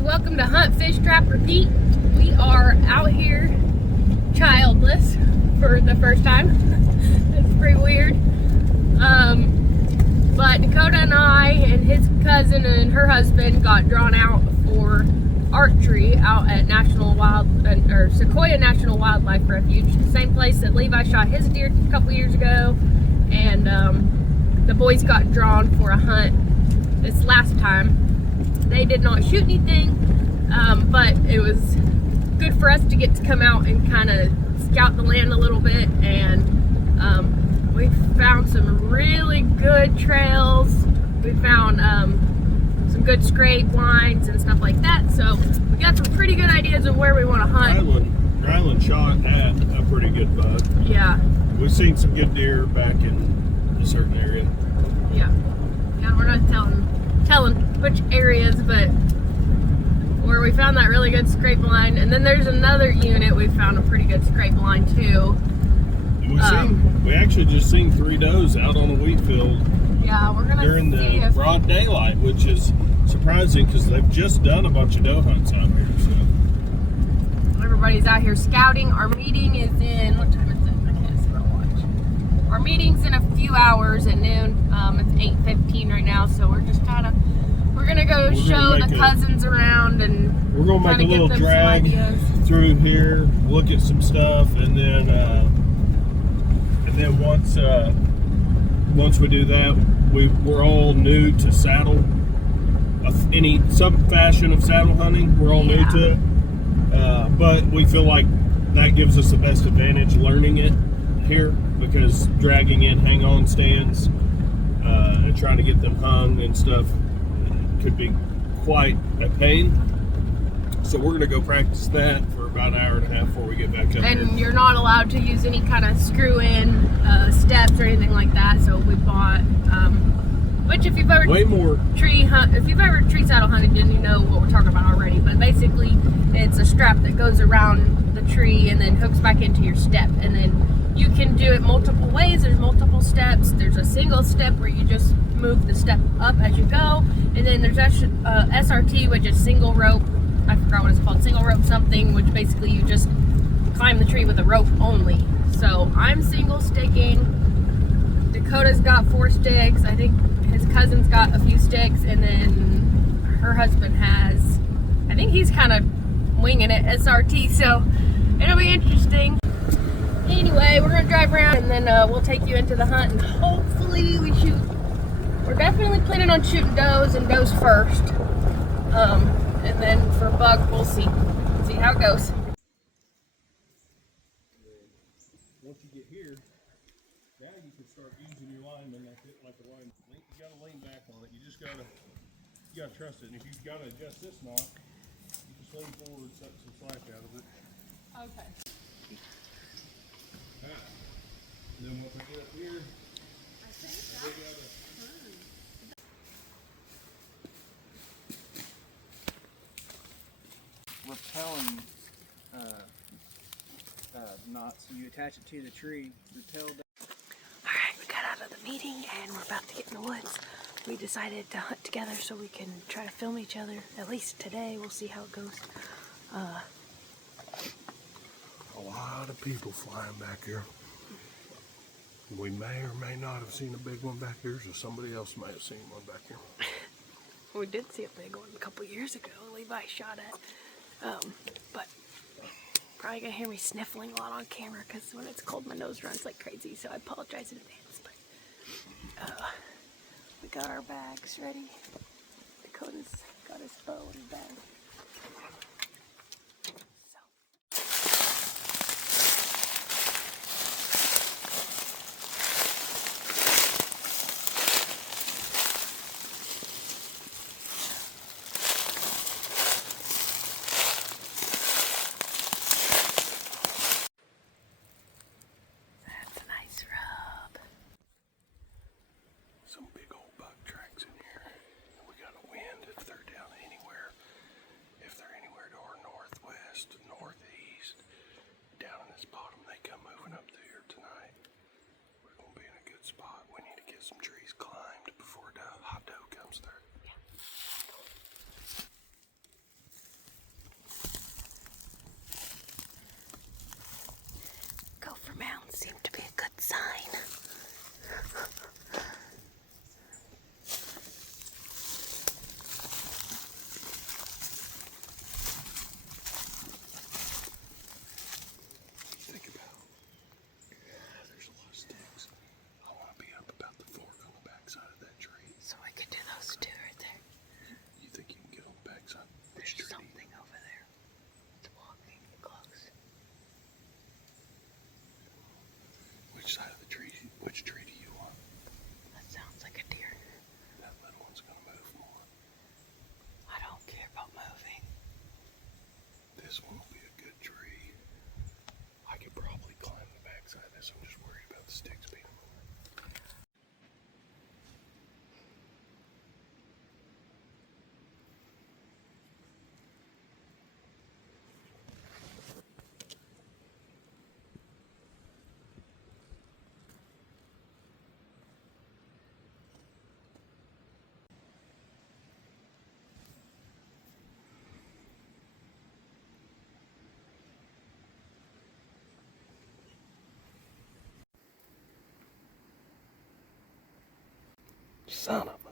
guys, welcome to Hunt, Fish, Trap, Repeat. We are out here childless for the first time. It's pretty weird. But Dakota and I and his cousin and her husband got drawn out for archery out at Sequoia National Wildlife Refuge, the same place that Levi shot his deer a couple years ago. And the boys got drawn for a hunt this last time. They did not shoot anything, but it was good for us to get to come out and kind of scout the land a little bit, and we found some really good trails. We found some good scrape lines and stuff like that, so we got some pretty good ideas of where we want to hunt. Ryland shot at a pretty good buck. Yeah. We've seen some good deer back in a certain area. Yeah, we're not telling which areas, but where we found that really good scrape line. And then there's another unit we found a pretty good scrape line too. And we actually just seen 3 does out on a wheat field. Yeah, we're gonna during the broad daylight, which is surprising because they've just done a bunch of doe hunts out here. So everybody's out here scouting. Our meeting is in, what time is it? I can't see my watch. Our meeting's in a few hours at noon. It's 8:15 right now, so we're just we're gonna go show the cousins around, and we're gonna make a little drag through here, look at some stuff, and then once we do that, we're all new to saddle, some fashion of saddle hunting. We're all new to it, but we feel like that gives us the best advantage learning it here, because dragging in hang-on stands and trying to get them hung and stuff could be quite a pain. So we're going to go practice that for about an hour and a half before we get back up here. And you're not allowed to use any kind of screw-in steps or anything like that. So we bought, which if you've ever tree saddle hunted, then you know what we're talking about already. But basically, it's a strap that goes around the tree and then hooks back into your step, and then you can do it multiple ways. There's multiple steps. There's a single step where you just move the step up as you go, and then there's actually SRT, which is single rope. I forgot what it's called, single rope something, which basically you just climb the tree with a rope only. So I'm single sticking. Dakota's got 4 sticks. I think his cousin's got a few sticks, and then her husband has, I think he's kind of winging it, SRT, so it'll be interesting. Anyway, we're gonna drive around, and then we'll take you into the hunt, and hopefully we shoot. We're definitely planning on shooting does first, and then for buck we'll see how it goes. Once you get here, now you can start using your lineman like a line. You gotta lean back on it. You gotta trust it. And if you've got to adjust this knot, you just lean forward, suck some slack out of it. Okay. And then once I get up here, repelling knots, so you attach it to the tree, repel down. Alright, we got out of the meeting and we're about to get in the woods. We decided to hunt together so we can try to film each other, at least today. We'll see how it goes. a lot of people flying back here. We may or may not have seen a big one back here, so somebody else may have seen one back here. We did see a big one a couple years ago. Levi shot at. But probably gonna hear me sniffling a lot on camera because when it's cold, my nose runs like crazy. So I apologize in advance. But we got our bags ready. Dakota's got his bow in his bag. Some big old buck tracks in here. We got a wind if they're down anywhere. If they're anywhere to our northwest, northeast, down in this bottom, they come moving up through here tonight. We're gonna be in a good spot. We need to get some trees climbed before hot doe comes through. seem to be a good sign. Think about there's a lot of sticks. I want to be up about the fork on the backside of that tree. So I could do those two right there. You think you can get on the backside? There's something over there. It's walking close. Which side of the tree? Which tree do you want? That sounds like a deer. That little one's gonna move more. I don't care about moving. This one will be a good tree. I could probably climb the backside of this. I'm just worried about the sticks being on it. Son of a.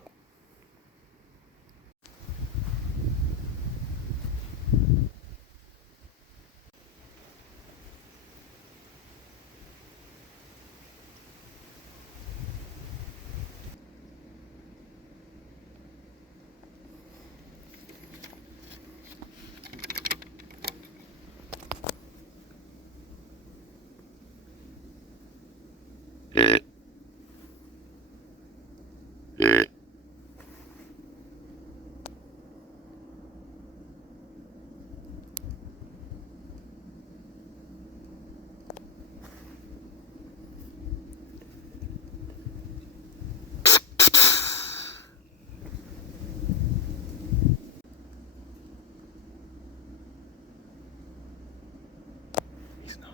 He's not.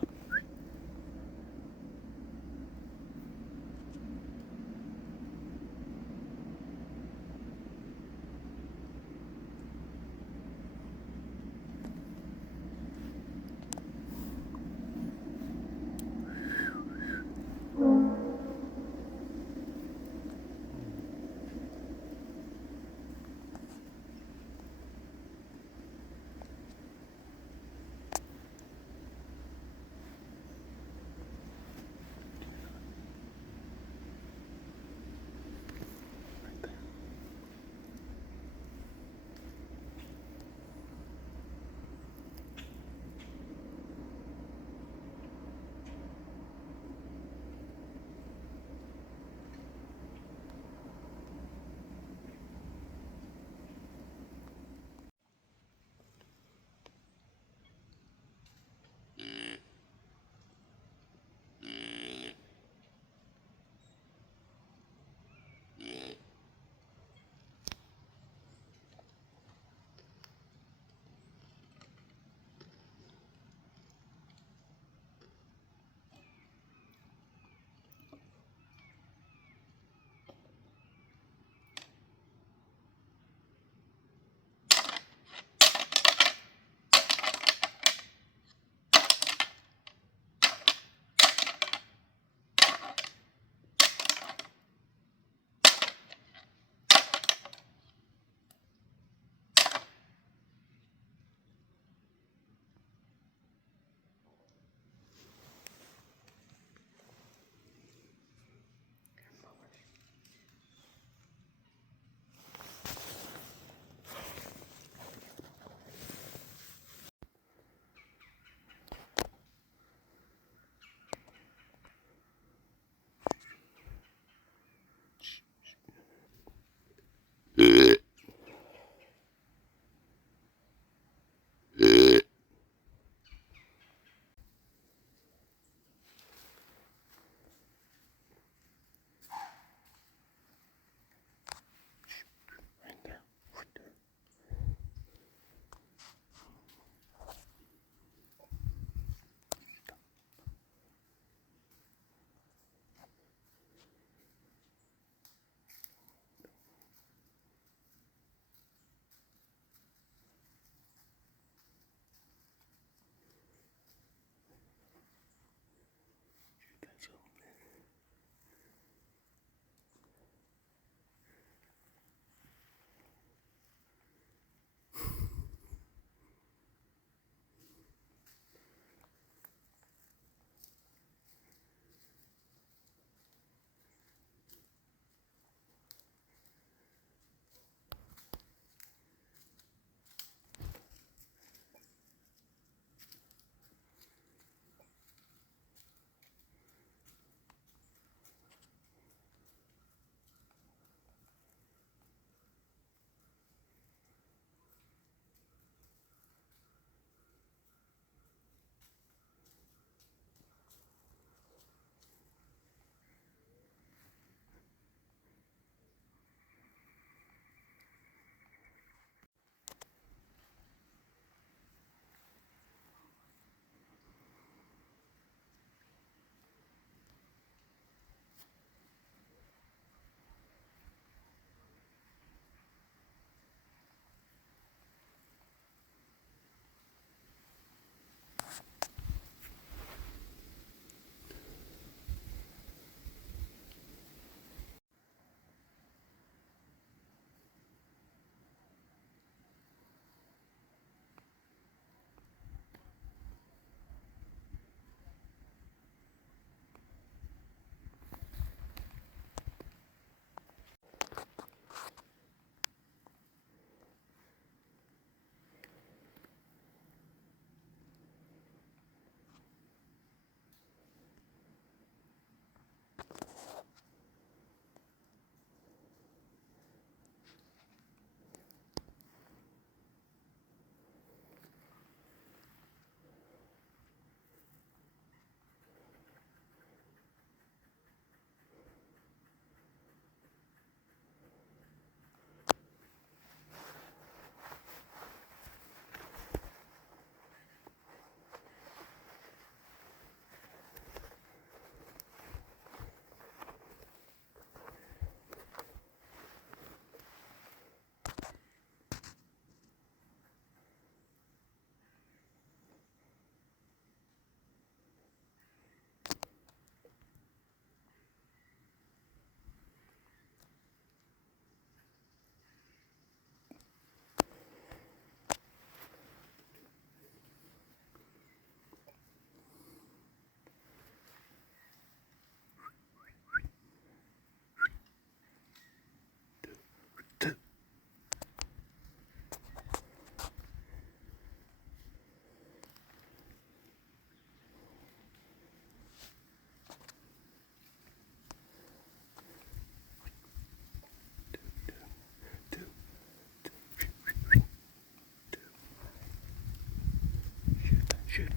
Shoot.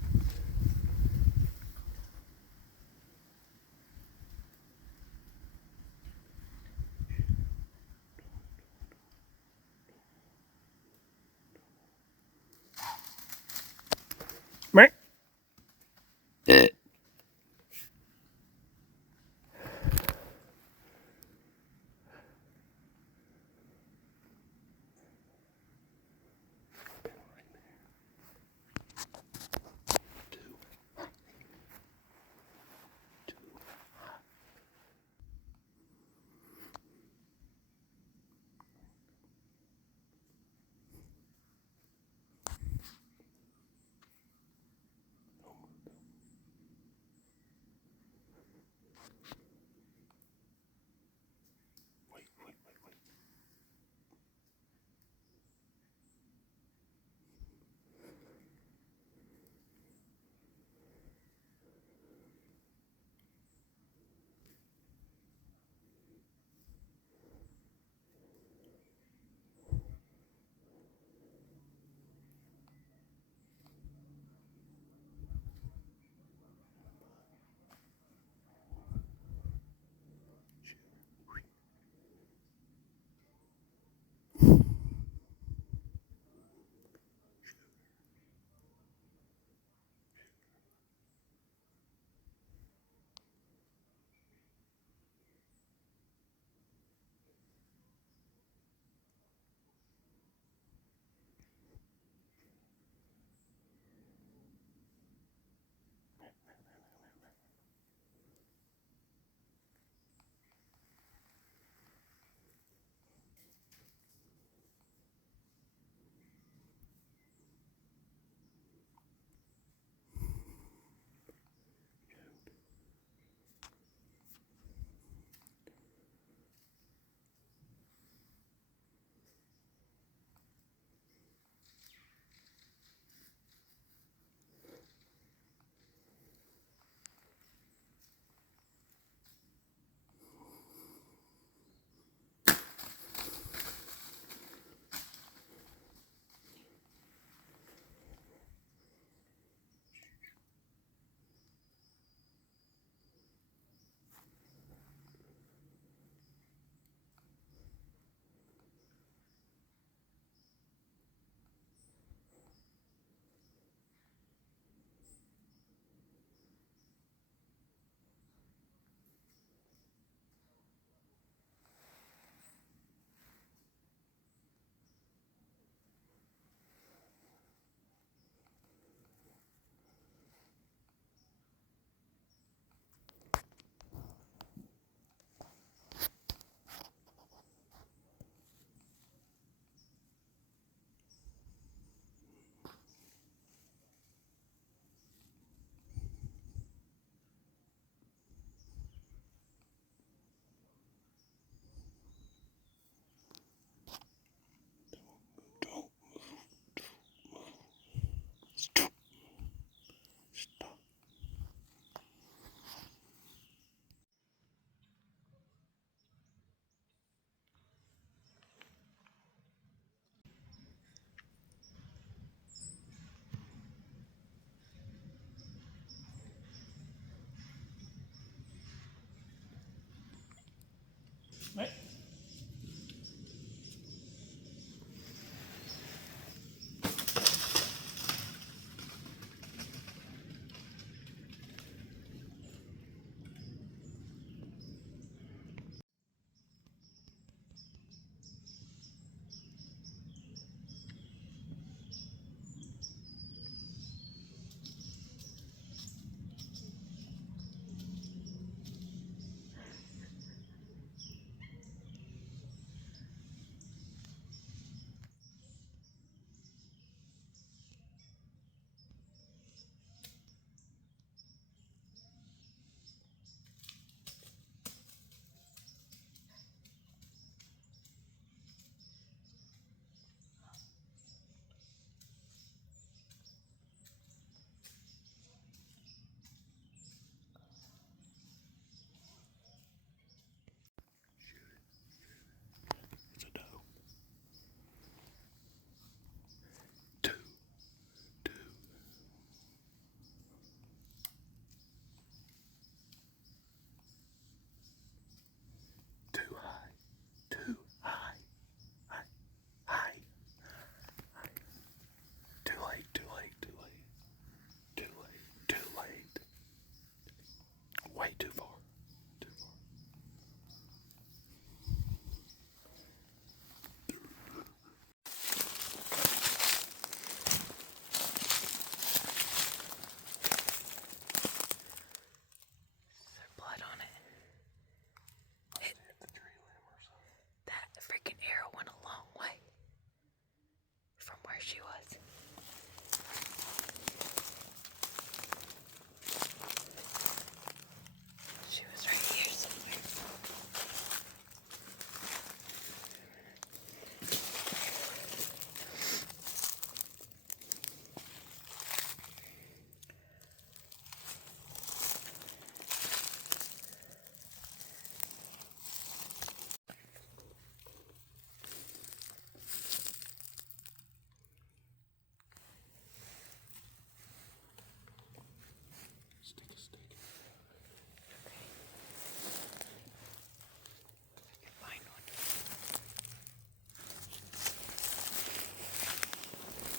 Right. Right.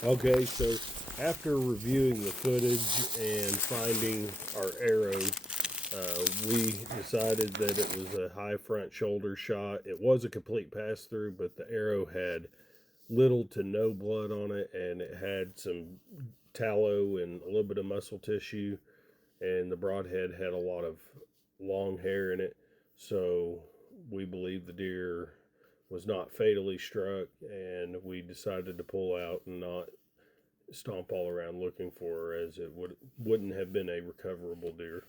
Okay, so after reviewing the footage and finding our arrow, we decided that it was a high front shoulder shot. It was a complete pass through, but the arrow had little to no blood on it, and it had some tallow and a little bit of muscle tissue, and the broadhead had a lot of long hair in it. So we believe the deer was not fatally struck, and we decided to pull out and not stomp all around looking for her, as it wouldn't have been a recoverable deer.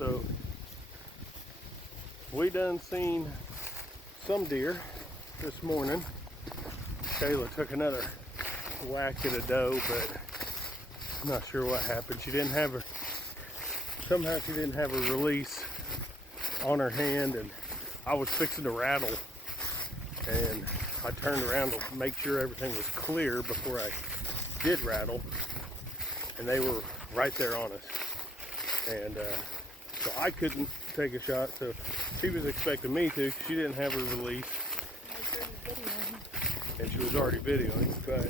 So we done seen some deer this morning. Kayla took another whack at a doe, but I'm not sure what happened. She didn't have her, somehow she didn't have a release on her hand, and I was fixing to rattle, and I turned around to make sure everything was clear before I did rattle, and they were right there on us. And so I couldn't take a shot, so she was expecting me to. She didn't have her release, and she was already videoing, but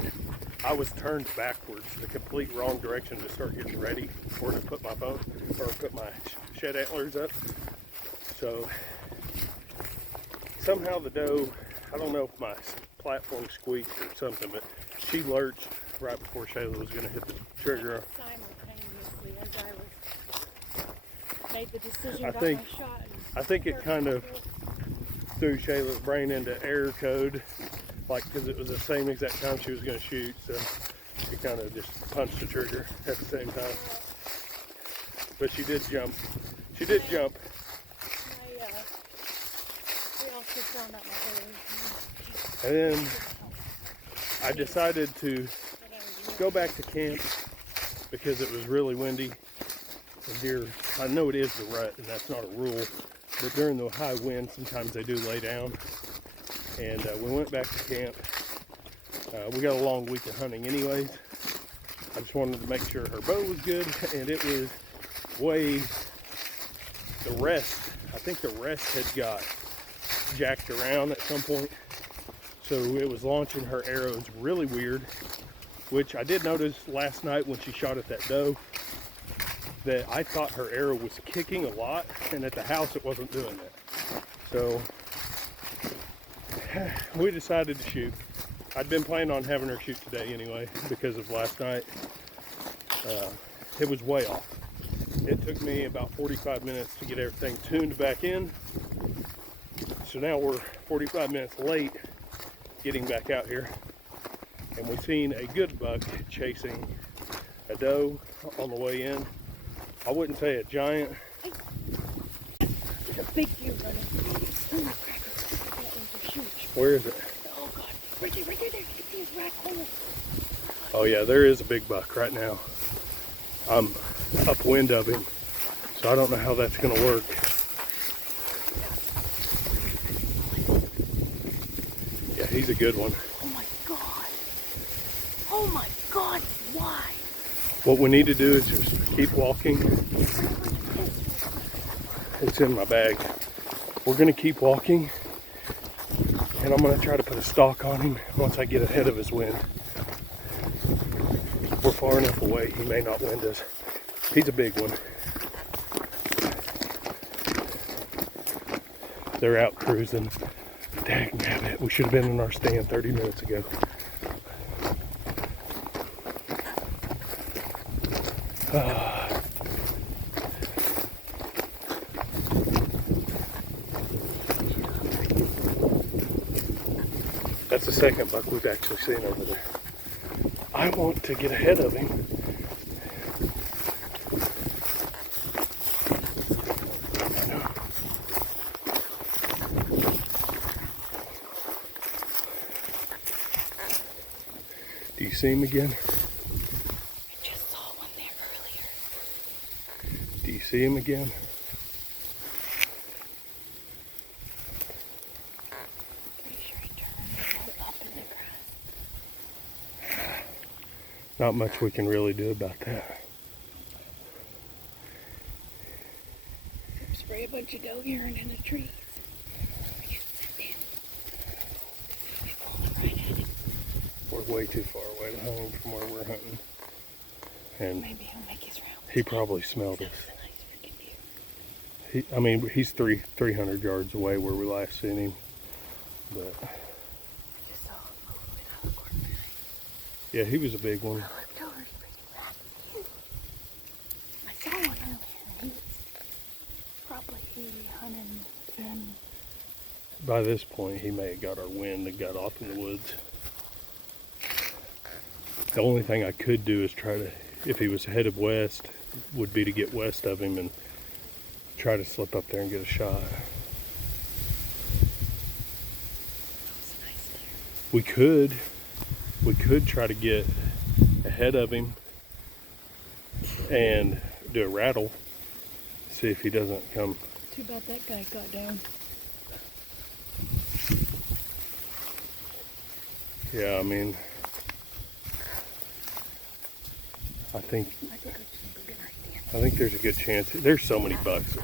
I was turned backwards, the complete wrong direction to start getting ready or to put my phone or put my shed antlers up. So somehow the doe, I don't know if my platform squeaked or something, but she lurched right before Shayla was going to hit the trigger. Simultaneously, as I was made the decision, I think it kind of threw Shayla's brain into error code, like, because it was the same exact time she was going to shoot, so she kind of just punched the trigger at the same time. But she did jump. She did jump. We also found out my And then I decided to go back to camp because it was really windy. And deer, I know it is the rut, and that's not a rule, but during the high wind, sometimes they do lay down. And we went back to camp. We got a long week of hunting anyways. I just wanted to make sure her bow was good, and it was way, the rest, I think the rest had got jacked around at some point. So it was launching her arrows really weird, which I did notice last night when she shot at that doe, that I thought her arrow was kicking a lot, and at the house it wasn't doing that. So we decided to shoot. I'd been planning on having her shoot today anyway because of last night. It was way off. It took me about 45 minutes to get everything tuned back in. So now we're 45 minutes late getting back out here. And we've seen a good buck chasing a doe on the way in. I wouldn't say a giant. There's a big deer running. Oh my crackers. That one's a huge. Where is it? Oh God. Right there, right there, there. It's these right corners. Oh yeah, there is a big buck right now. I'm upwind of him, so I don't know how that's gonna work. Yeah, he's a good one. Oh my God. Oh my God, why? What we need to do is just keep walking. It's in my bag. We're gonna keep walking, and I'm gonna try to put a stalk on him once I get ahead of his wind. We're far enough away, he may not wind us. He's a big one. They're out cruising. Dangnabbit, we should have been in our stand 30 minutes ago. That's the second buck we've actually seen over there. I want to get ahead of him. I know. Do you see him again? I just saw one there earlier. Do you see him again? Pretty sure he turned right up in the grass. Not much we can really do about that. Spray a bunch of doe urine in the trees. We're way too far away to hunt from where we're hunting. And Maybe he'll make his round. he probably smelled us. That's a nice freaking deer. I mean, he's 300 yards away where we last seen him. But Just saw him moving out of the corner. yeah, he was a big one. I looked over, he's pretty fat. I saw one earlier. He was probably 110. By this point, he may have got our wind and got off in the woods. The only thing I could do is try to, if he was headed west, would be to get west of him and try to slip up there and get a shot. We could try to get ahead of him and do a rattle, see if he doesn't come. Too bad that guy got down. Yeah, I mean, I think there's a good chance. There's so many bucks.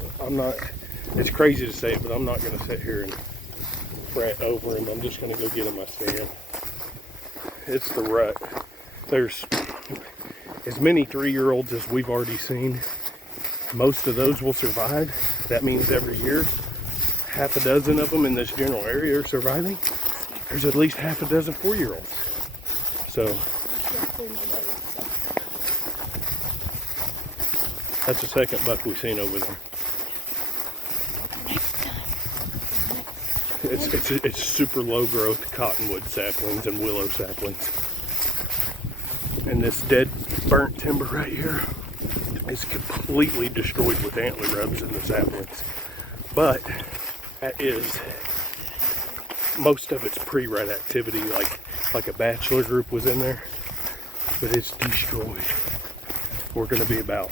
It's crazy to say it, but I'm not going to sit here and fret over him. I'm just going to go get him my stand. It's the rut. There's as many 3-year-olds as we've already seen. Most of those will survive. That means every year, half a dozen of them in this general area are surviving. There's at least half a dozen 4-year-olds. So that's the second buck we've seen over there. It's super low growth cottonwood saplings and willow saplings. And this dead burnt timber right here is completely destroyed with antler rubs in the saplings. But that is, most of it's pre-rut activity, like a bachelor group was in there, but it's destroyed. We're gonna be about,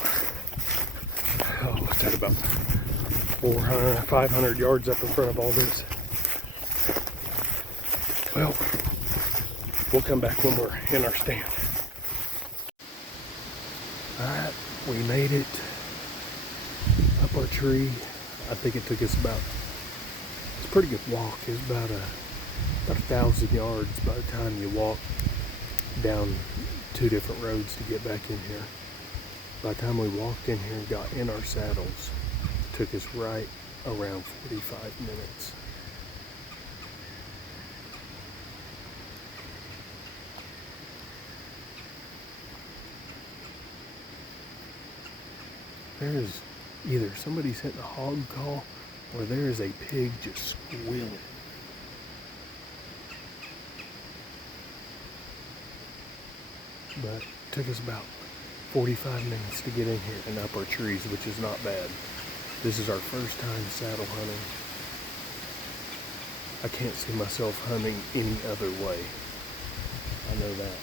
what's that, about 400, 500 yards up in front of all this. Well, we'll come back when we're in our stand. Alright, we made it up our tree. I think it took us it's a pretty good walk. It's about 1,000 yards by the time you walk down 2 different roads to get back in here. By the time we walked in here and got in our saddles, it took us right around 45 minutes. There is either somebody's hitting a hog call or there is a pig just squealing. But it took us about 45 minutes to get in here and up our trees, which is not bad. This is our first time saddle hunting. I can't see myself hunting any other way. I know that.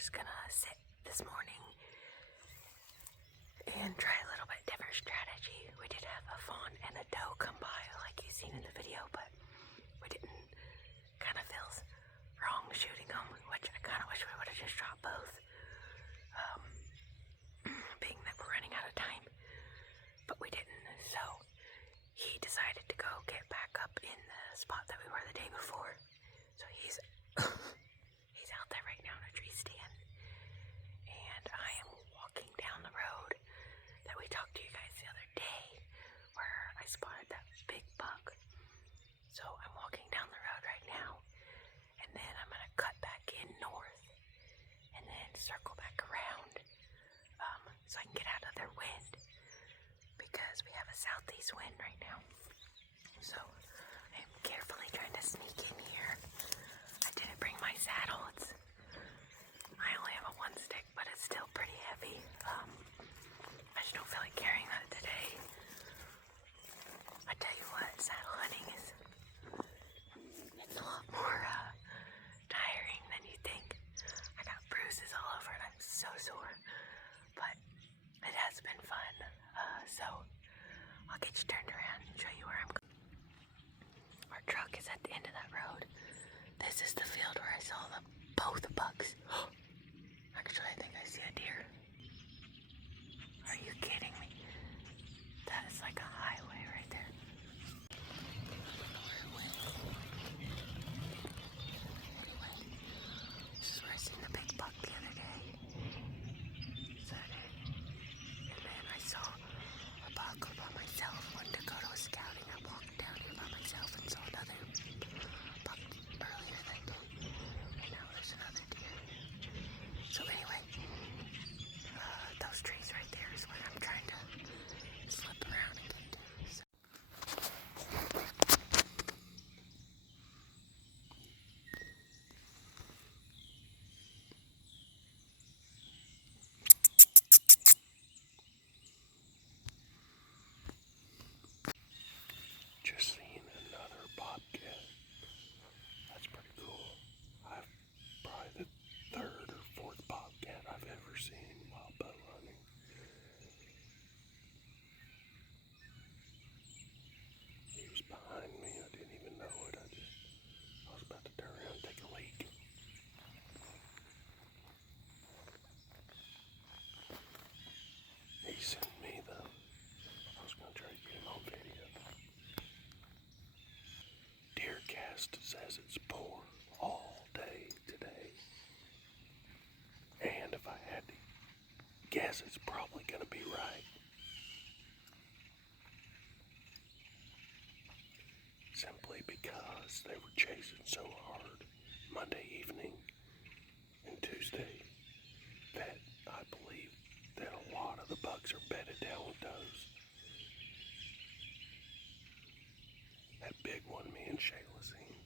just gonna sit this morning and try a little bit different strategy. We did have a fawn and a doe come by like you've seen in the video, but we didn't. Kind of feels wrong shooting them, which I kind of wish we would have just shot both, being that we're running out of time, but we didn't. So he decided to go get back up in the spot that we were the day before. So he's he's out there right now in a tree stand, and I am walking down the road that we talked to you guys the other day where I spotted that big buck. So I'm walking down the road right now, and then I'm gonna cut back in north and then circle back around, so I can get out of their wind, because we have a southeast wind right now. So I'm carefully trying to sneak in here. I didn't bring my saddle. I only have a one stick, but it's still pretty heavy. I just don't feel like carrying that today. I tell you what, saddle hunting it's a lot more tiring than you think. I got bruises all over and I'm so sore, but it has been fun. So I'll get you turned around and show you where I'm going. Our truck is at the end of that road. This is the field where I saw both bucks. Actually, I think I see a deer. Are you kidding me? That is like a highway right there. This is where I seen the big buck the other day. Saturday. And then I saw a buck by myself. Went to go to a scouting. I walked down here by myself and saw another buck earlier that day. And now there's another deer. So anyway, those trees right there is what I'm trying to slip around and get to. So. Just seen another bobcat. That's pretty cool. I've probably the third or fourth bobcat I've ever seen while bow hunting. He was behind me. I didn't even know it. I was about to turn around and take a leak. He sent me though. I was gonna try to get him on video. Deercast says it's poor all day today. And if I had to guess, it's probably gonna be right. Simply because they were chasing so hard Monday evening and Tuesday that I believe that a lot of the bucks are bedded down with does. That big one me and Shayla seen,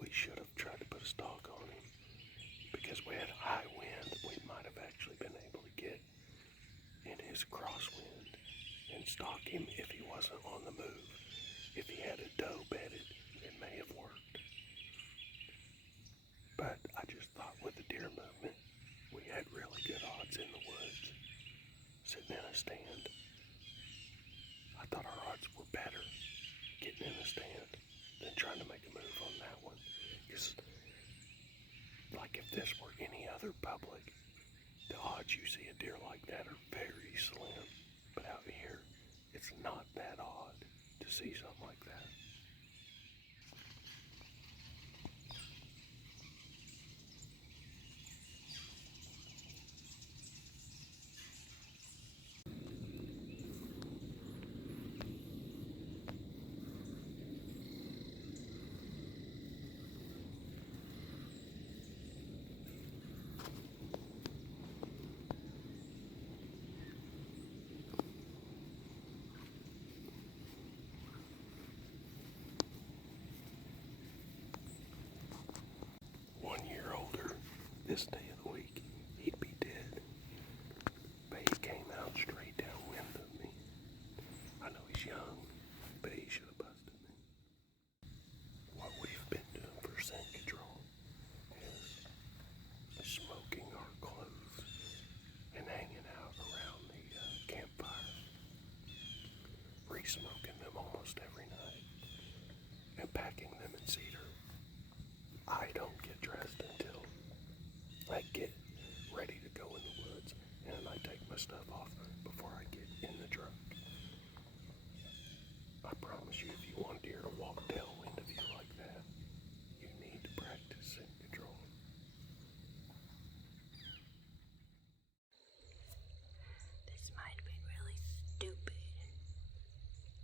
we should have tried to put a stalk on him, because we had high wind. We might have actually been able to get in his crosswind and stalk him if he wasn't on the move. If he had a doe bedded, it may have worked. But I just thought with the deer movement, we had really good odds in the woods, sitting in a stand. I thought our odds were better getting in a stand than trying to make a move on that one. Because, like, if this were any other public, the odds you see a deer like that are very slim. But out here, it's not that odd to see something like that. This day of the week, he'd be dead. But he came out straight downwind of me. I know he's young, but he should have busted me. What we've been doing for scent control is smoking our cedar. I don't get dressed until I get ready to go in the woods, and I take my stuff off before I get in the truck. I promise you, if you want deer to walk downwind of you like that, you need to practice scent control. This might have been really stupid.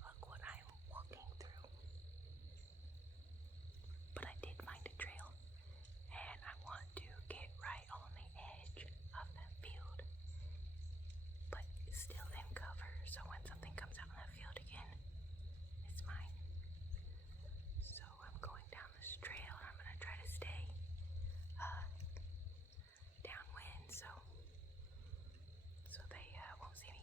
Look what I'm walking through. But I did find a trail, and I want to get right on the edge of that field, but still in cover, so when something comes out in that field again, it's mine. So I'm going down this trail, and I'm going to try to stay downwind, so they won't see me.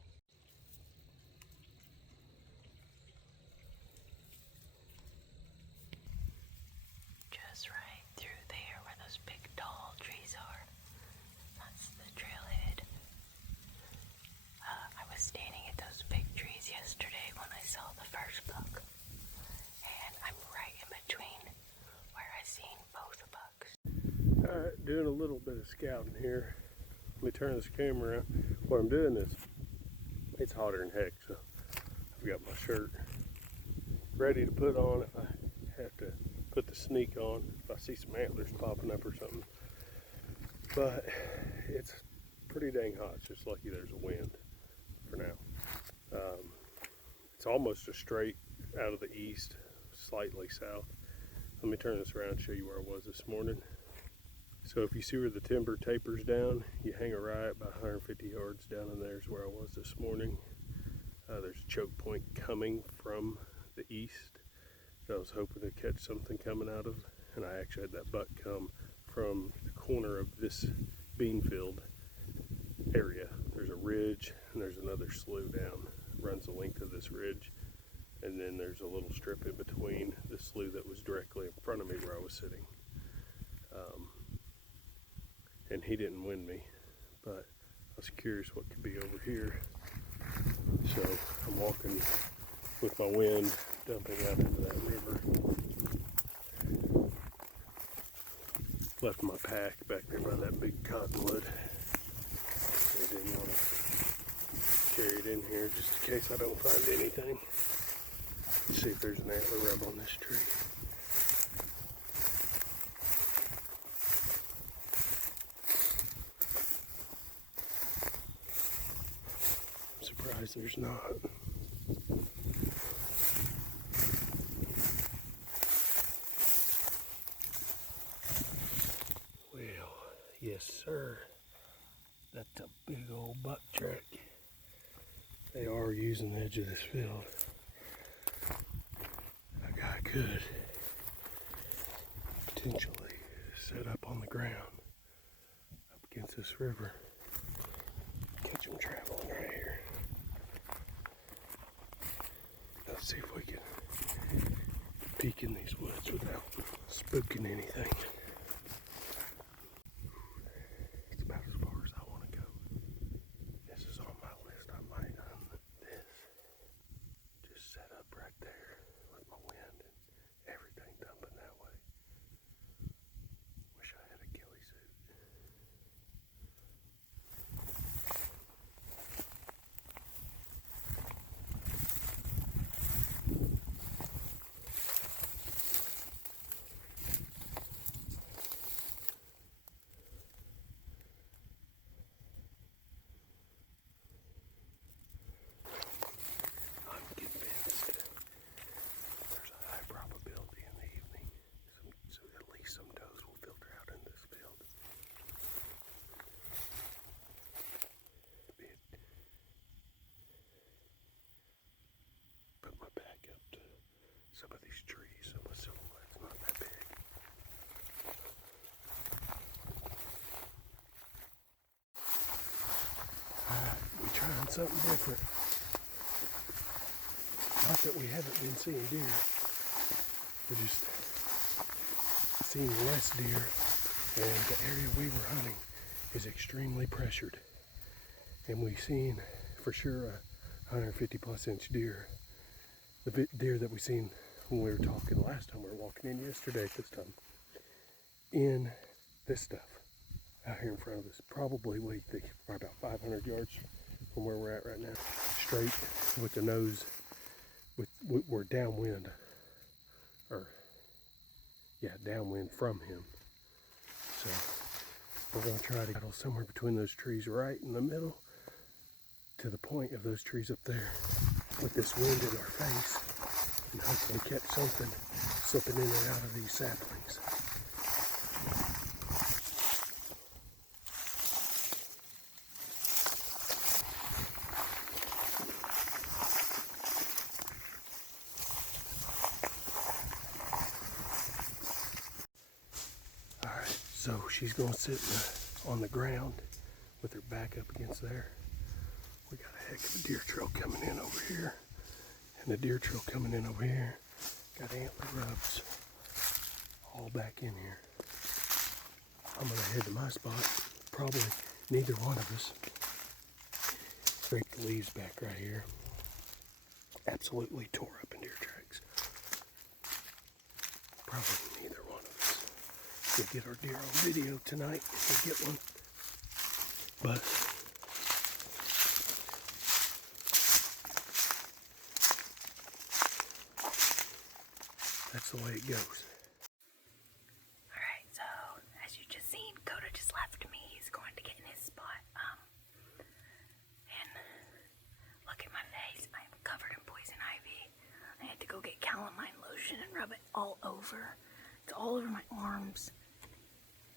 Just right through there where those big tall trees are. That's the trailhead. I was standing at those big trees yesterday when I saw the first buck. And I'm right in between where I seen both bucks. Alright, doing a little bit of scouting here. Let me turn this camera around. What I'm doing is, it's hotter than heck, so I've got my shirt ready to put on if I have to put the sneak on, if I see some antlers popping up or something. But it's pretty dang hot. It's just lucky there's a wind for now. It's almost a straight out of the east, slightly south. Let me turn this around and show you where I was this morning. So if you see where the timber tapers down, you hang a right about 150 yards down in there is where I was this morning. There's a choke point coming from the east that I was hoping to catch something coming out of, and I actually had that buck come from the corner of this bean field area. There's a ridge and there's another slough down, runs the length of this ridge, and then there's a little strip in between the slough that was directly in front of me where I was sitting. And he didn't win me, but I was curious what could be over here. So I'm walking with my wind dumping out into that river. Left my pack back there by that big cottonwood. I didn't want to carry it in here just in case I don't find anything. Let's see if there's an antler rub on this tree. Surprised there's not. Well, yes sir. That's a big old buck track. They are using the edge of this field. A guy could potentially set up on the ground up against this river. Catch him traveling right here. Let's see if we can peek in these woods without spooking anything. It's about as far as I want to go. This is on my list. I might just set up right there with my wind and everything dumping that way. Wish I had a ghillie suit. I'm convinced there's a high probability in the evening, so at least some does will filter out in this field. Put my back up to some of these trees, so my silhouette's not that big. Alright, we're trying something different. Not that we haven't been seeing deer. We're just seeing less deer, and the area we were hunting is extremely pressured. And we've seen for sure a 150 plus inch deer. The deer that we seen when we were talking last time. We were walking in yesterday at this time. In this stuff out here in front of us. Probably, what do you think? Probably about 500 yards from where we're at right now. Straight with the nose. We're downwind. Downwind from him. So we're going to try to battle somewhere between those trees right in the middle to the point of those trees up there with this wind in our face and hopefully catch something slipping in and out of these saplings. Alright, so she's going to sit on the ground with her back up against there. We got a heck of a deer trail coming in over here. And the deer trail coming in over here. Got antler rubs all back in here. I'm going to head to my spot. Probably neither one of us. Scrape the leaves back right here. Absolutely tore up in deer tracks. Probably neither one of us will get our deer on video tonight if we get one. But that's the way it goes. Alright, so as you just seen, Coda just left me. He's going to get in his spot. And look at my face. I am covered in poison ivy. I had to go get calamine lotion and rub it all over. It's all over my arms.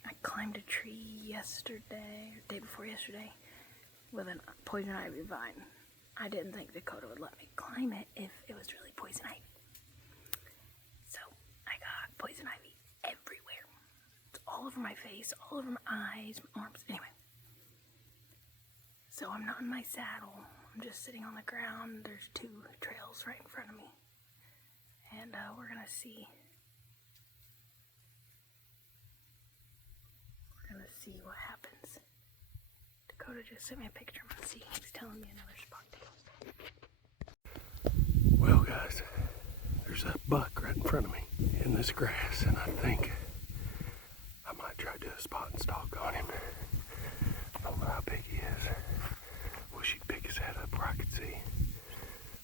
I climbed a tree yesterday, or day before yesterday, with a poison ivy vine. I didn't think Dakota would let me climb it if it was really poison ivy. So I got poison ivy everywhere. It's all over my face, all over my eyes, my arms. Anyway. So I'm not in my saddle. I'm just sitting on the ground. There's two trails right in front of me. And we're going to see. We're going to see what happens. Dakota just sent me a picture. I'm going to see. He's telling me another spot to go. Well, guys, there's a buck right in front of me in this grass, and I think I might try to do a spot and stalk on him. I don't know how big he is. Wish he'd pick his head up where I could see,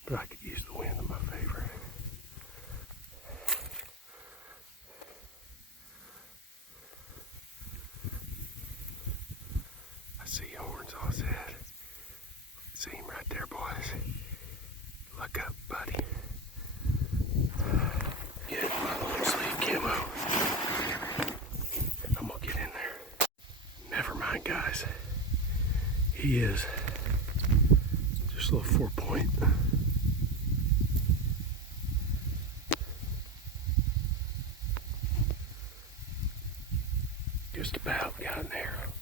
but I could use the wind in my favor. I see horns on his head. See him right there, boys. Look up, buddy. Get in my long sleeve camo. I'm gonna get in there. Never mind, guys. He is just a little 4-point. Just about got an arrow.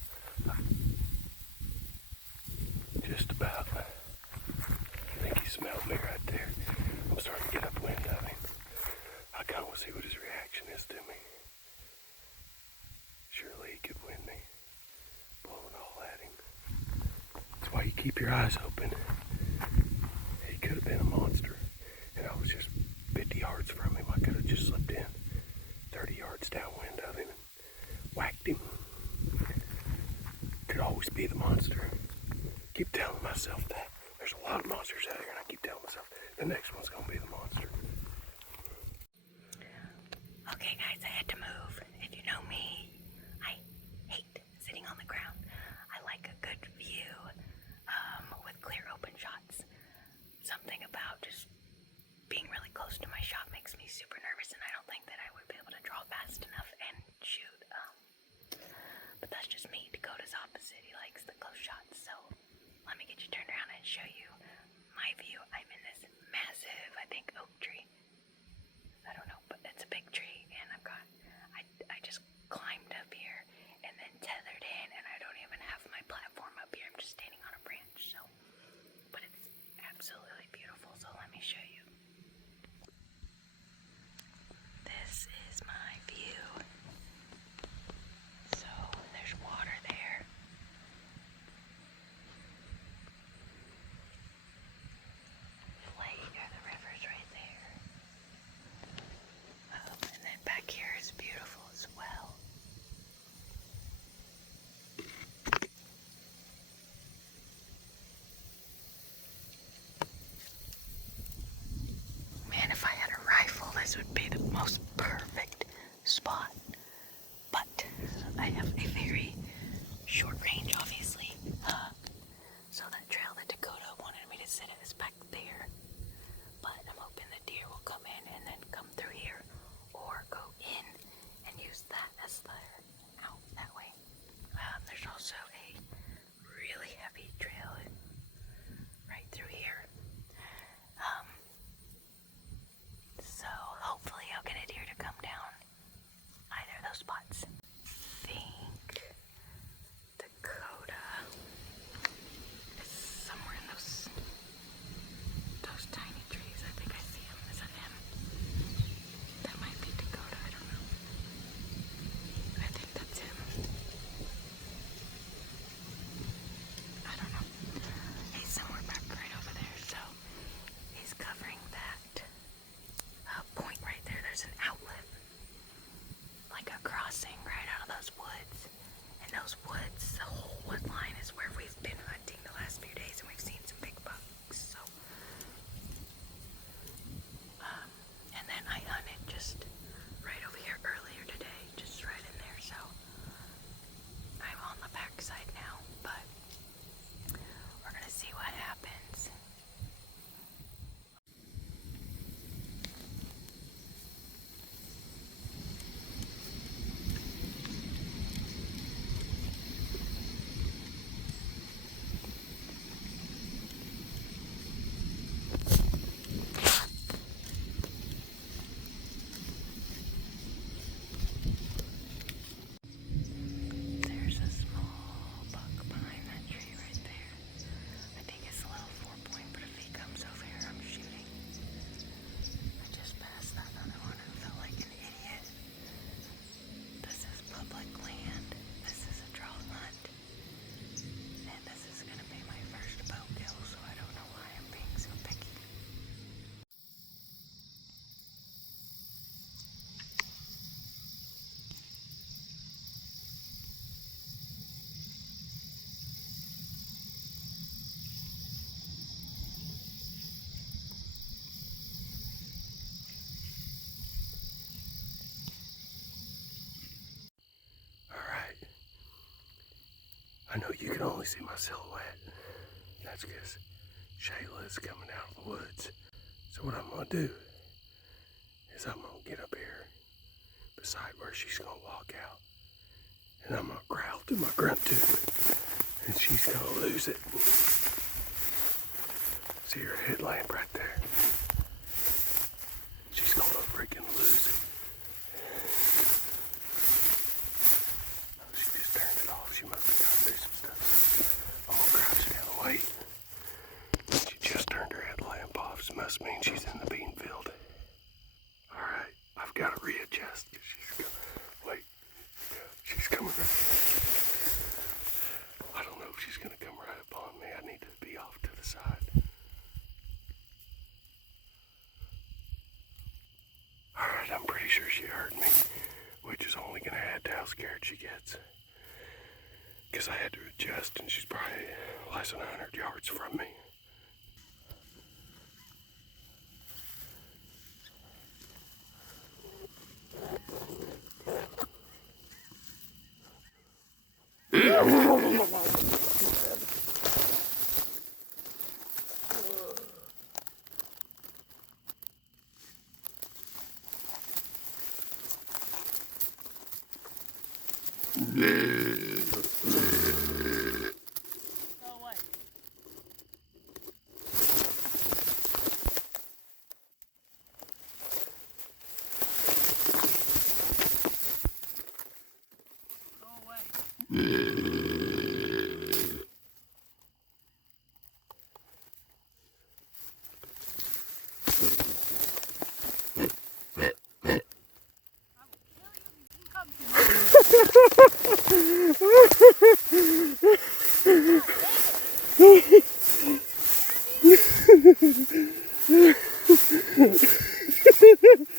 Just about. I think he smelled me right there. I'm starting to get upwind of him. I kind of want to see what his reaction is to me. Surely he could win me. Blowing all at him. That's why you keep your eyes open. He could have been a monster. And I was just 50 yards from him. I could have just slipped in 30 yards downwind of him and whacked him. Could always be the monster. Keep telling myself that. There's a lot of monsters out here, and I keep telling myself the next one's gonna be the monster. Okay, guys, I had to move. If you know me, I hate sitting on the ground. I like a good view with clear open shots. Something about just being really close to my shot makes me super nervous, and I don't think that I would be able to draw fast enough and shoot. But that's just me. Dakota's opposite. He likes the close shots. So let me get you turned around and show you my view. I'm in this massive, I think, oak tree. I don't know, but it's a big tree, and I just climbed up here and then tethered in, and I don't even have my platform up here. I'm just standing on a branch. So, but it's absolutely beautiful. So let me show you. This is my view. So there's water there. Lake. have a very short range, obviously. So that trail that Dakota wanted me to sit at is back there. But I'm hoping the deer will come in and then come through here, or go in and use that as their out that way. There's also a really heavy trail right through here. So hopefully I'll get a deer to come down either of those spots. I think Dakota is somewhere in those tiny trees. I think I see him. Is that him? That might be Dakota. I don't know. I think that's him. I don't know. He's somewhere back right over there. So he's covering that point right there. There's an outlet, like a crossing right out of those woods. And those woods, the whole wood line is where we've been hunting the last few days, and we've seen some big bucks. So, and then I hunted just right over here earlier today, just right in there. So I'm on the backside now, but we're gonna see what happens. There's a small buck behind that tree right there. I think it's a little 4-point, but if he comes over here, I'm shooting. I just passed that other one and felt like an idiot. This is public land. This is a draw hunt. And this is going to be my first bow kill, so I don't know why I'm being so picky. Alright. I know you can only see my silhouette. That's because Shayla is coming out of the woods. So what I'm going to do is I'm going to get up here beside where she's going to walk out. And I'm going to growl through my grunt tube. And she's going to lose it. See her headlamp right there? She's going to freaking lose it. Oh, she just turned it off. She must have got to do some stuff. I'm going to crouch down and wait. She just turned her headlamp off. So must mean she's in the bean field. Alright, I've got to readjust. She's coming. Wait. She's coming right. I don't know if she's going to come right upon me. I need to be off to the side. Alright, I'm pretty sure she heard me, which is only going to add to how scared she gets. Because I had to adjust, and she's probably less than 100 yards from me.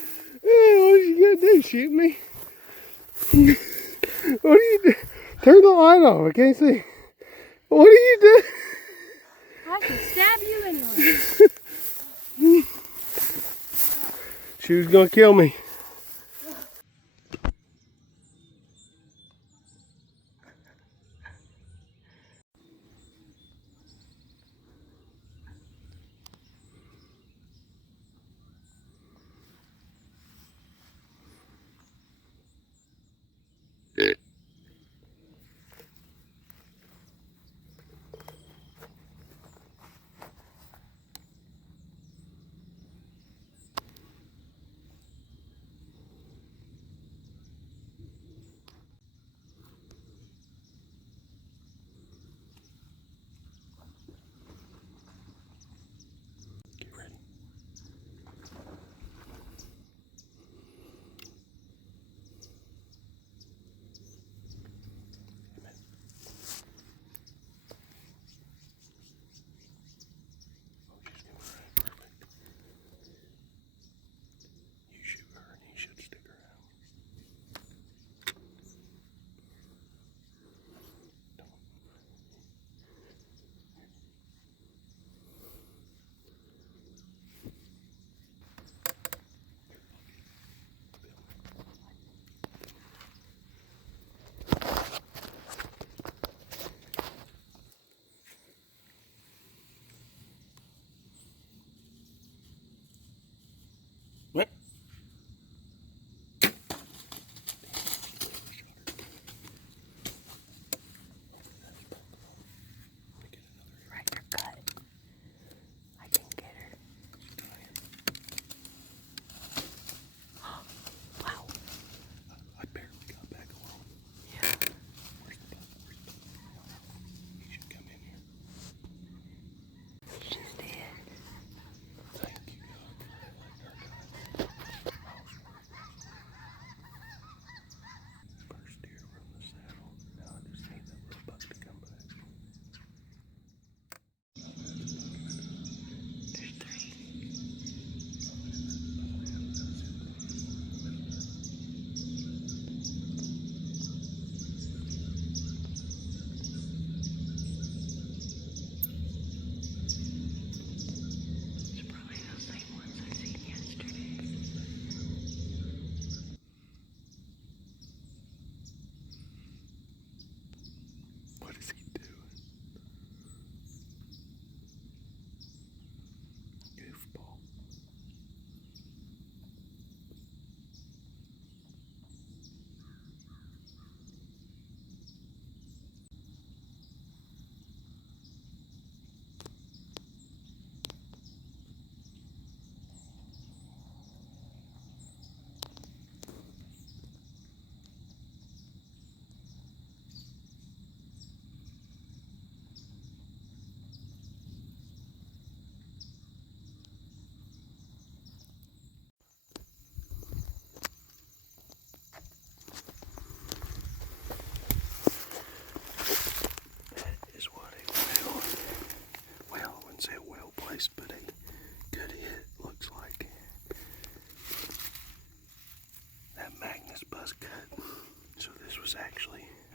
What you gonna do? Shoot me? What are you doing? Turn the light off. I can't see. What are you doing? I can stab you anyway. She was gonna kill me.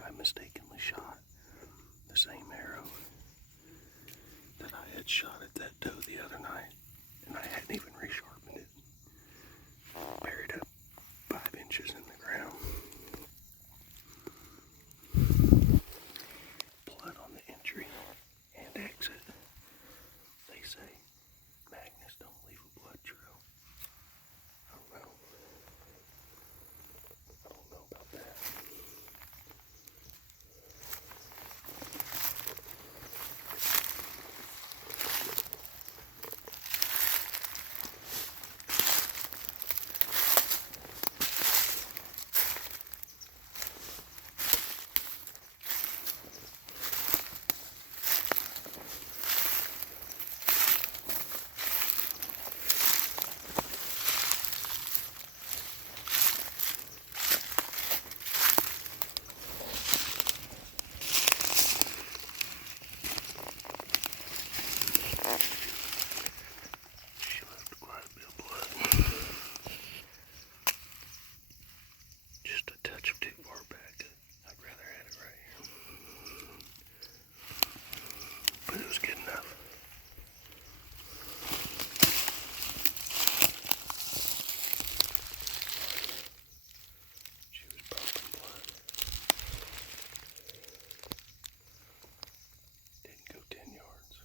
I mistakenly shot the same arrow that I had shot at that doe the other night, and I hadn't even resharpened it. Buried up 5 inches in the ground. Blood on the entry and exit. They say magnets don't leave a blood trail. I don't know. I don't know about that. She left quite a bit of blood. Just a touch too far back. I'd rather have it right here. But it was good enough. She was pumping blood. Didn't go 10 yards.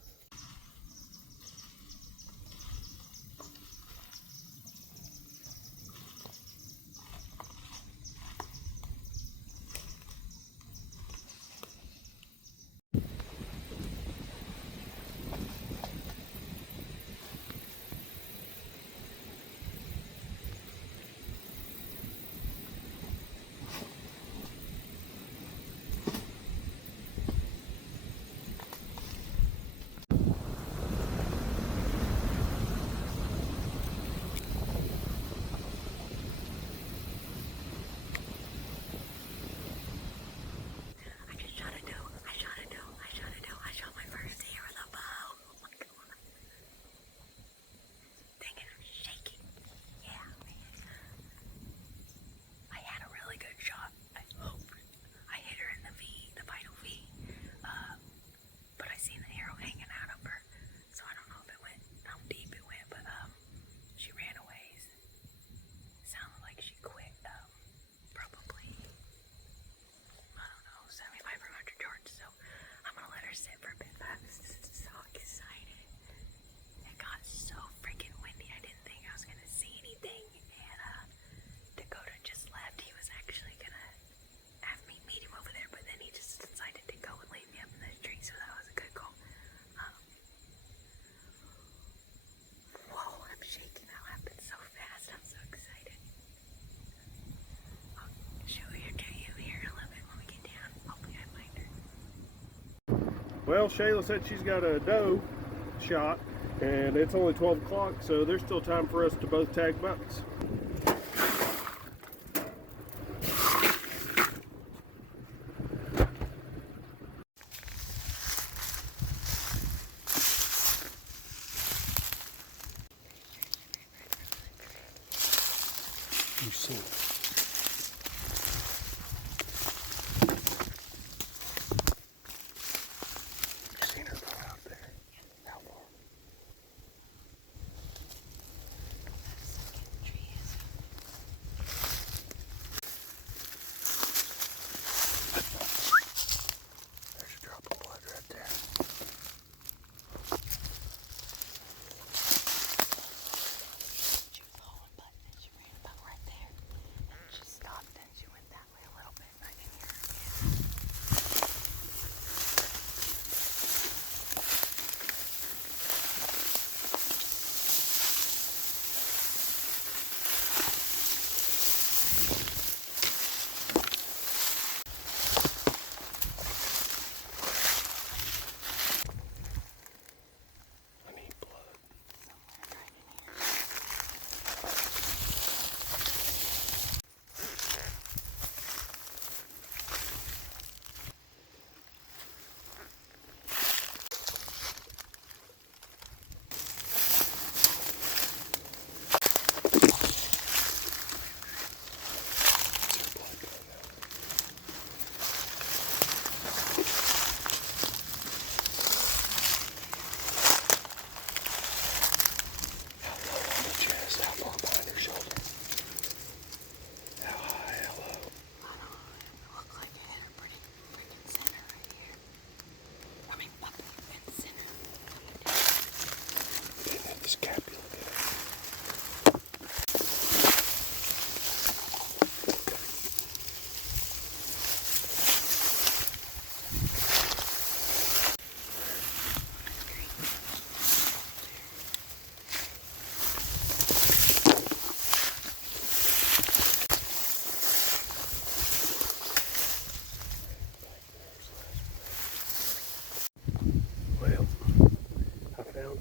Well, Shayla said she's got a doe shot, and it's only 12 o'clock, so there's still time for us to both tag bucks. You've seen it.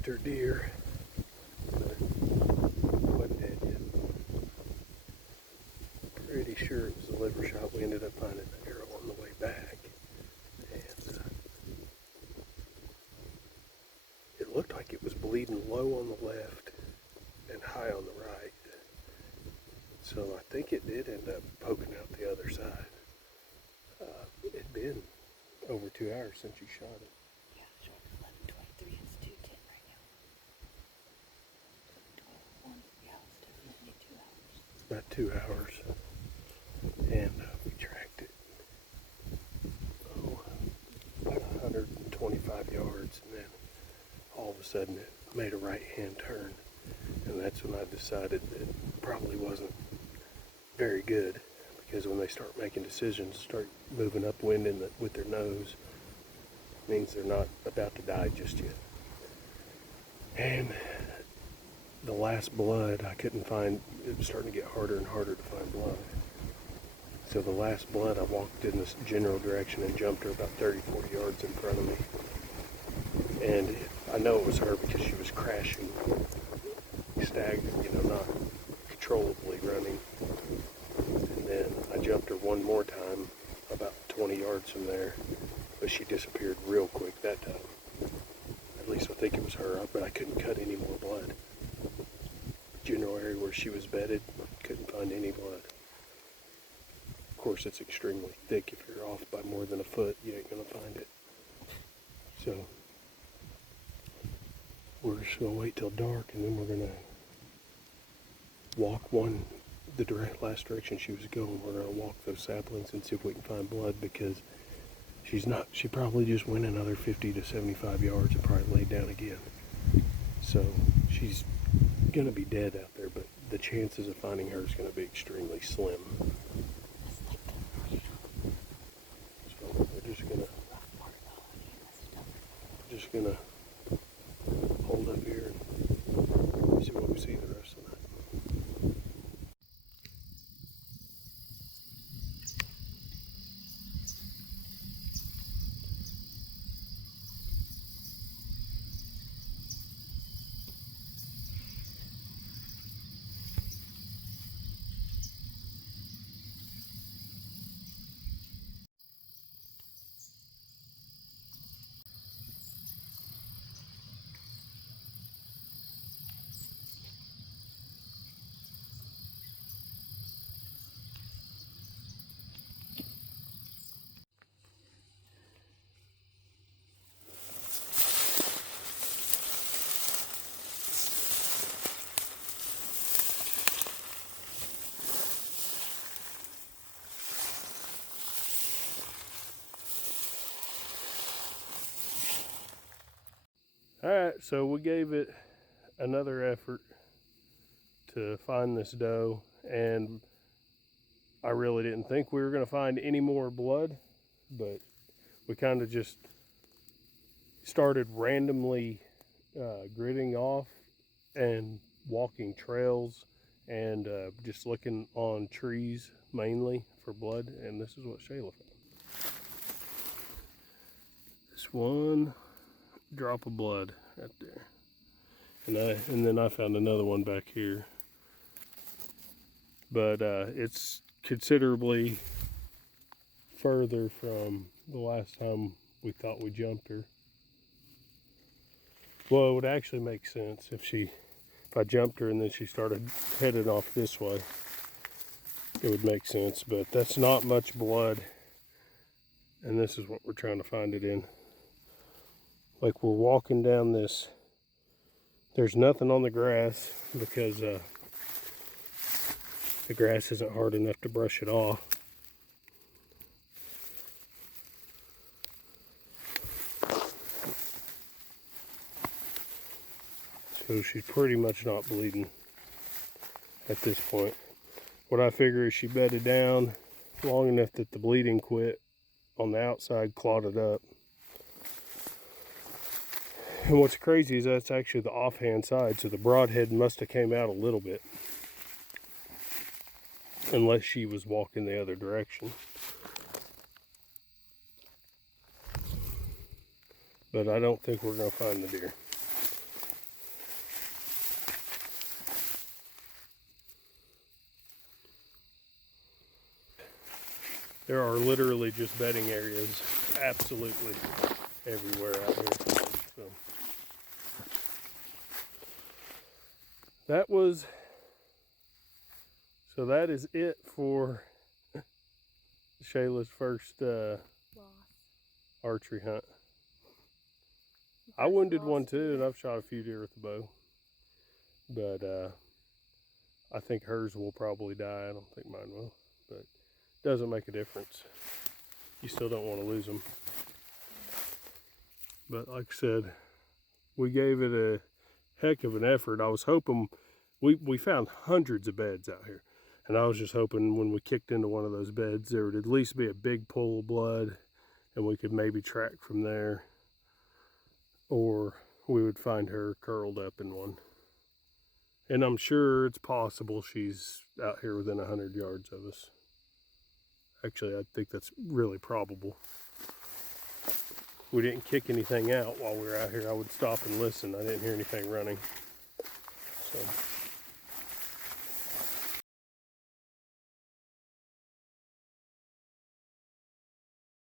winter deer. Wasn't dead yet. Pretty sure it was a liver shot. We ended up finding an arrow on the way back. And it looked like it was bleeding low on the left and high on the right. So I think it did end up poking out the other side. It'd been over 2 hours since you shot it. Yeah, it's 11:23. It's 2:10 right now. 12:01. Yeah, it's definitely 2 hours. About 2 hours. And we tracked it, about 125 yards, and then all of a sudden it made a right-hand turn. And that's when I decided that it probably wasn't very good, because when they start making decisions, start moving upwind with their nose, means they're not about to die just yet. And the last blood I couldn't find. It was starting to get harder and harder to find blood. So the last blood, I walked in this general direction and jumped her about 30-40 yards in front of me. And I know it was her because she was crashing, staggering, not controllably running. And then I jumped her one more time, about 20 yards from there, but she disappeared real quick that time. At least I think it was her, but I couldn't cut any more blood. General area where she was bedded, couldn't find any blood. Of course, it's extremely thick. If you're off by more than a foot, you ain't gonna find it. So we're just gonna wait till dark, and then we're gonna walk the last direction she was going. We're gonna walk those saplings and see if we can find blood, because she probably just went another 50 to 75 yards and probably laid down again. So she's gonna be dead out there, but the chances of finding her is gonna be extremely slim. So we're just gonna hold up here and see what we see the rest of the night. Alright, so we gave it another effort to find this doe, and I really didn't think we were going to find any more blood, but we kind of just started randomly gridding off and walking trails and just looking on trees mainly for blood, and this is what Shayla found. This one drop of blood right there, and then I found another one back here, but it's considerably further from the last time we thought we jumped her. Well, it would actually make sense if I jumped her and then she started heading off this way. It would make sense, but that's not much blood, and this is what we're trying to find it in. Like, we're walking down this, there's nothing on the grass because the grass isn't hard enough to brush it off. So she's pretty much not bleeding at this point. What I figure is she bedded down long enough that the bleeding quit on the outside, clotted up. And what's crazy is that's actually the offhand side, so the broadhead must have came out a little bit, unless she was walking the other direction. But I don't think we're going to find the deer. There are literally just bedding areas absolutely everywhere out here. So that is it for Shayla's first archery hunt. I wounded one too, and I've shot a few deer with the bow. But I think hers will probably die. I don't think mine will. But it doesn't make a difference. You still don't want to lose them. But like I said, we gave it a heck of an effort. I was hoping, we found hundreds of beds out here. And I was just hoping when we kicked into one of those beds, there would at least be a big pool of blood and we could maybe track from there. Or we would find her curled up in one. And I'm sure it's possible she's out here within 100 yards of us. Actually, I think that's really probable. We didn't kick anything out while we were out here. I would stop and listen. I didn't hear anything running. So.